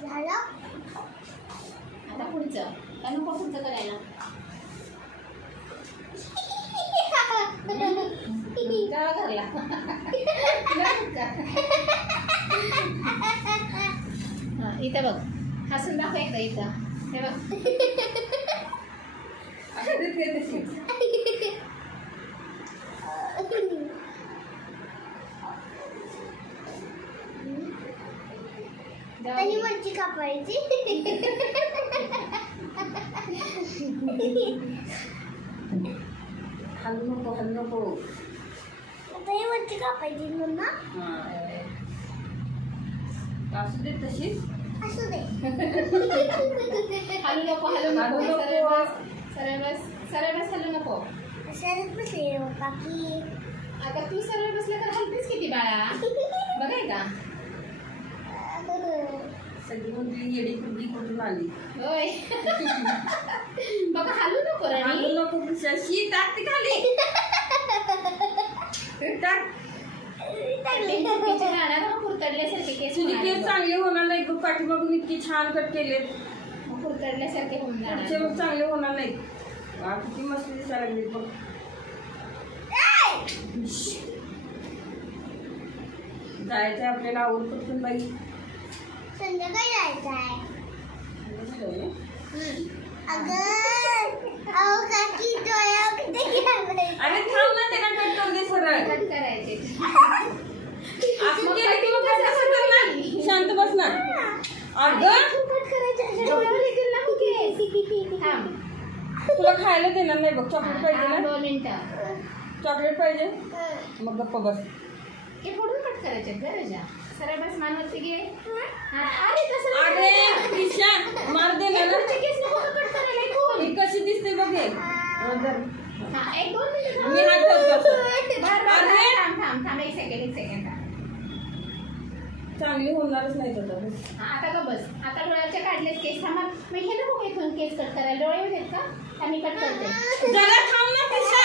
झालं आता पुढचं काय नको पुढचं करायला जा घरला हां इथं बघ हसून दाखव एकदा इथं हे बघ तरी मच्छी कापायची हलू नको हलू नको तरी मच्छी कापायची मम्मा असू दे तशीच असू दे हलू नको हलू नको. सरळ बस सरळ बस हलू नको सरच बसले काकी आता तू सरळ बसला तर हलतेच किती बाळा बघाय का सगळी मुलगी येडी कुठली कुठून आली होय बघा हलू नको हलू राणी नको शी टाक ती खाली टाक चुकीचे राहणार मग कुरतडल्यासारखे केस तुझी होणार केस बघ. चांगले होणार नाही गं पाठीमागून इतकी छान कट केलेत मग कुरतडल्यासारखे होऊन पुढचे जाणार मग चांगले होणार नाही किती मस्त दिसायला लागले बघ जायचंय आपल्याला आवड पटकन बाई संध्याकाळी जायचं आहे अगं अहो काकी डोळ्या किती घालायचं अरे थांब ना त्याला कट करू दे सरळ कट करायचे असं केलं की मग कसं करणार ना शांत बस ना अगं कट करायचं डोळ्यावर येतील ना मग केस. थांब तुला खायला देणार नाही बघ चॉकलेट पाहिजे ना 2 मिनिटं चॉकलेट पाहिजे मग गप्प बस हे फोडून कट करायचे गरज आहे सरळ बस मानवरती घे हा, अरे तसं नाही अरे करायचं. क्रिशा मार दे ना पुढचे केस नको का कट करायला इथून? ही कशी दिसते बघ हे धर. हा, 1-2 मिनिटं थांब. मी हात ठेवतो असं. बरं, बरं, अरे. थांब 1 सेकंड चांगली होणारच नाही तर हा आता का बस आता डोळ्याचे काढलेच केस थांबा मग हे नको इथून केस कट करायला डोळे येऊ देत का आम्ही कट करते जरा थांब ना क्रिशा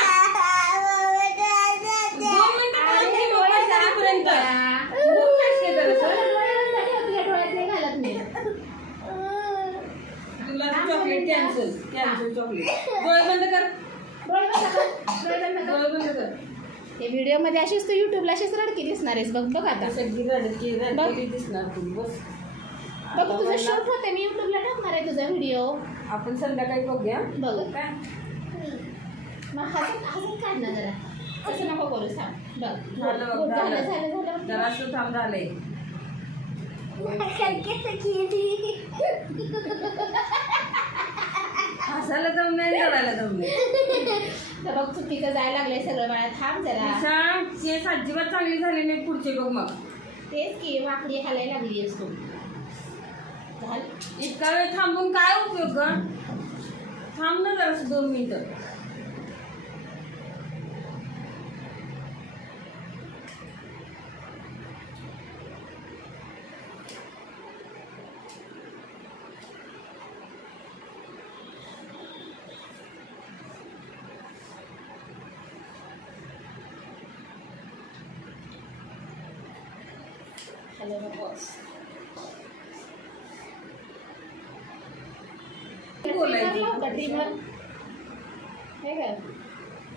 2 मिनिटं थांब की मग काय झाल्यापर्यंत. मग काय ते जरासं. डोळ्यात नाही घालत मी तुला चॉकलेट कॅन्सल चॉकलेट डोळे बंद कर डोळे बंद कर डोळे बंद कर डोळे बंद कर ते व्हिडिओमध्ये अशीच तू युट्यूबला अशीच रडकी दिसणार आहेस बघ बघ आता सगळी रडकी दिसणार तू बस बघ तुझं शूट होते मी युट्यूबला टाकणार आहे तुझा व्हिडिओ आपण संध्याकाळी बघूया बघ काय मग हसून काढ ना जरा तसं नको करू सांग बघ झालं बघ, झालं झालं. झालं जरासं थांब झालंय हसायला दम नाही रडायला दम नाही तर बघ चुकीचं जायला लागलंय सगळं बाळा थांब जरा सांग केस अजिबात चांगली झाली नाही पुढचे बघ मग तेच की वाकडी हालायला लागली आहेस तू इतका वेळ थांबून काय उपयोग ग थांब ना जरासं 2 मिनिटं हॅलो बॉस बोलायचं हे काय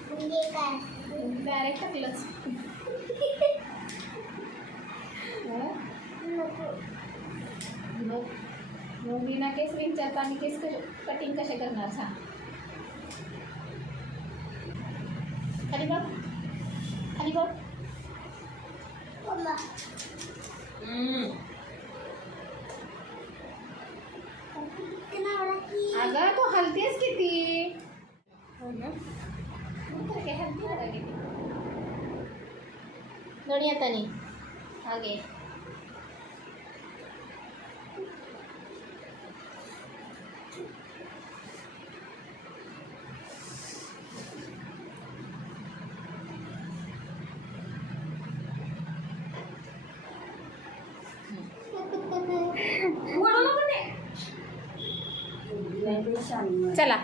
म्हणजे काय डायरेक्ट टाकलंच नको मग बिना केस विचारता आणि केस कटिंग कसे करणार सांग खाली बघ खाली बघ मम्मा अगं तू हलतेस किती हलती आता किती दोन्ही हाताने आगे चला